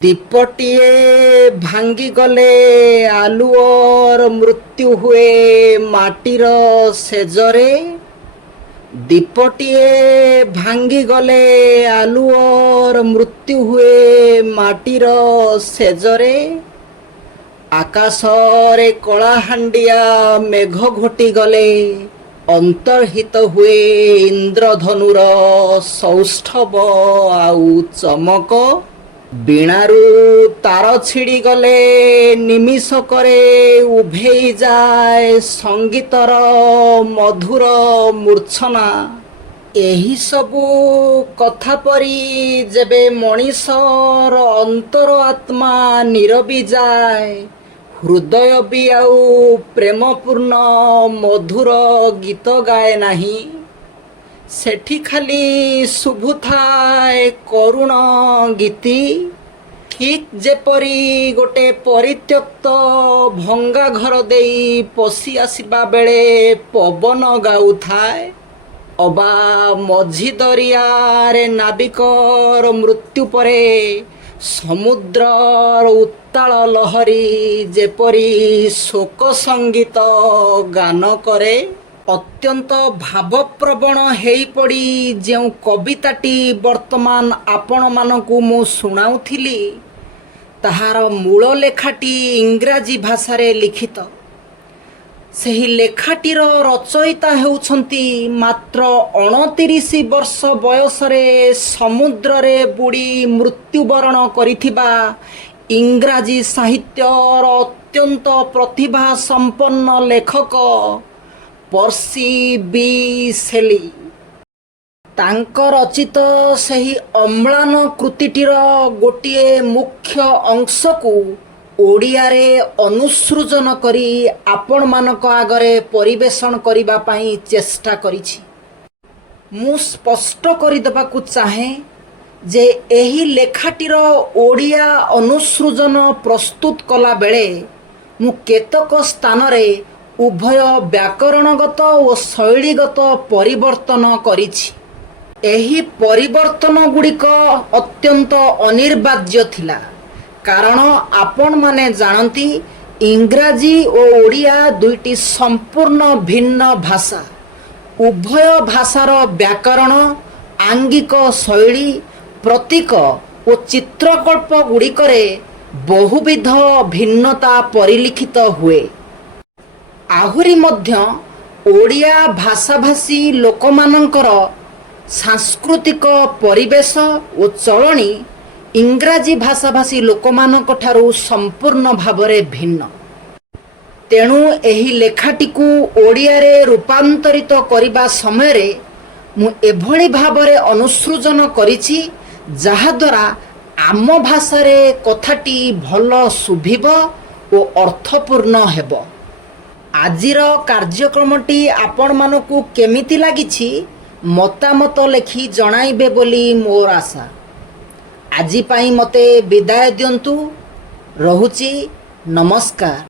ଦୀପଟିଏ ଭାଙ୍ଗିଗଲେ ଆଲୁଅର ମୃତ୍ୟୁ ହୁଏ ମାଟିର ସେଜରେ। ଦୀପଟିଏ ଭାଙ୍ଗିଗଲେ ଆଲୁଅର ମୃତ୍ୟୁ ହୁଏ ମାଟିର ସେଜରେ। ଆକାଶରେ କଳାହାଣ୍ଡିଆ ମେଘ ଘୋଟିଗଲେ ଅନ୍ତର୍ହିତ ହୁଏ ଇନ୍ଦ୍ରଧନୁର ସୌଷ୍ଠବ ଆଉ ଚମକ। ବୀଣାରୁ ତାର ଛିଡ଼ିଗଲେ ନିମିଷକରେ ଉଭେଇ ଯାଏ ସଙ୍ଗୀତର ମଧୁର ମୂର୍ଚ୍ଛନା। ଏହି ସବୁ କଥା ପରି ଯେବେ ମଣିଷର ଅନ୍ତର ଆତ୍ମା ନିରବି ଯାଏ, ହୃଦୟ ବି ଆଉ ପ୍ରେମପୂର୍ଣ୍ଣ ମଧୁର ଗୀତ ଗାଏ ନାହିଁ। ସେଠି ଖାଲି ଶୁଭୁଥାଏ କରୁଣ ଗୀତି। ଠିକ୍ ଯେପରି ଗୋଟେ ପରିତ୍ୟକ୍ତ ଭଙ୍ଗା ଘର ଦେଇ ପଶି ଆସିବା ବେଳେ ପବନ ଗାଉଥାଏ, ଅବା ମଝି ଦରିଆରେ ନାବିକର ମୃତ୍ୟୁ ପରେ ସମୁଦ୍ରର ଉତ୍ତାଳ ଲହରୀ ଯେପରି ଶୋକ ସଙ୍ଗୀତ ଗାନ କରେ। ଅତ୍ୟନ୍ତ ଭାବପ୍ରବଣ ହେଇପଡ଼ି ଯେଉଁ କବିତାଟି ବର୍ତ୍ତମାନ ଆପଣମାନଙ୍କୁ ମୁଁ ଶୁଣାଉଥିଲି, ତାହାର ମୂଳ ଲେଖାଟି ଇଂରାଜୀ ଭାଷାରେ ଲିଖିତ। ସେହି ଲେଖାଟିର ରଚୟିତା ହେଉଛନ୍ତି ମାତ୍ର 29 ବର୍ଷ ବୟସରେ ସମୁଦ୍ରରେ ବୁଡ଼ି ମୃତ୍ୟୁବରଣ କରିଥିବା ଇଂରାଜୀ ସାହିତ୍ୟର ଅତ୍ୟନ୍ତ ପ୍ରତିଭା ସମ୍ପନ୍ନ ଲେଖକ ପର୍ସି ବି ଶେଲି। ତାଙ୍କ ରଚିତ ସେହି ଅମ୍ଳାନ କୃତିଟିର ଗୋଟିଏ ମୁଖ୍ୟ ଅଂଶକୁ ଓଡ଼ିଆରେ ଅନୁସୃଜନ କରି ଆପଣମାନଙ୍କ ଆଗରେ ପରିବେଷଣ କରିବା ପାଇଁ ଚେଷ୍ଟା କରିଛି। ମୁଁ ସ୍ପଷ୍ଟ କରିଦେବାକୁ ଚାହେଁ ଯେ ଏହି ଲେଖାଟିର ଓଡ଼ିଆ ଅନୁସୃଜନ ପ୍ରସ୍ତୁତ କଲାବେଳେ ମୁଁ କେତେକ ସ୍ଥାନରେ ଉଭୟ ବ୍ୟାକରଣଗତ ଓ ଶୈଳୀଗତ ପରିବର୍ତ୍ତନ କରିଛି। ଏହି ପରିବର୍ତ୍ତନ ଗୁଡ଼ିକ ଅତ୍ୟନ୍ତ ଅନିବାର୍ଯ୍ୟ ଥିଲା, କାରଣ ଆପଣମାନେ ଜାଣନ୍ତି ଇଂରାଜୀ ଓ ଓଡ଼ିଆ ଦୁଇଟି ସମ୍ପୂର୍ଣ୍ଣ ଭିନ୍ନ ଭାଷା। ଉଭୟ ଭାଷାର ବ୍ୟାକରଣ, ଆଙ୍ଗିକ ଶୈଳୀ, ପ୍ରତୀକ ଓ ଚିତ୍ରକଳ୍ପ ଗୁଡ଼ିକରେ ବହୁବିଧ ଭିନ୍ନତା ପରିଲକ୍ଷିତ ହୁଏ। ଆହୁରି ମଧ୍ୟ ଓଡ଼ିଆ ଭାଷାଭାଷୀ ଲୋକମାନଙ୍କର ସାଂସ୍କୃତିକ ପରିବେଶ ଓ ଚଳଣି ଇଂରାଜୀ ଭାଷାଭାଷୀ ଲୋକମାନଙ୍କ ଠାରୁ ସମ୍ପୂର୍ଣ୍ଣ ଭାବରେ ଭିନ୍ନ। ତେଣୁ ଏହି ଲେଖାଟିକୁ ଓଡ଼ିଆରେ ରୂପାନ୍ତରିତ କରିବା ସମୟରେ ମୁଁ ଏଭଳି ଭାବରେ ଅନୁସୃଜନ କରିଛି, ଯାହାଦ୍ୱାରା ଆମ ଭାଷାରେ କଥାଟି ଭଲ ଶୁଭିବ ଓ ଅର୍ଥପୂର୍ଣ୍ଣ ହେବ। ଆଜିର କାର୍ଯ୍ୟକ୍ରମଟି ଆପଣମାନଙ୍କୁ କେମିତି ଲାଗିଛି ମତାମତ ଲେଖି ଜଣାଇବେ ବୋଲି ମୋର ଆଶା। ଆଜି ପାଇଁ ମୋତେ ବିଦାୟ ଦିଅନ୍ତୁ। ରହୁଛି। ନମସ୍କାର।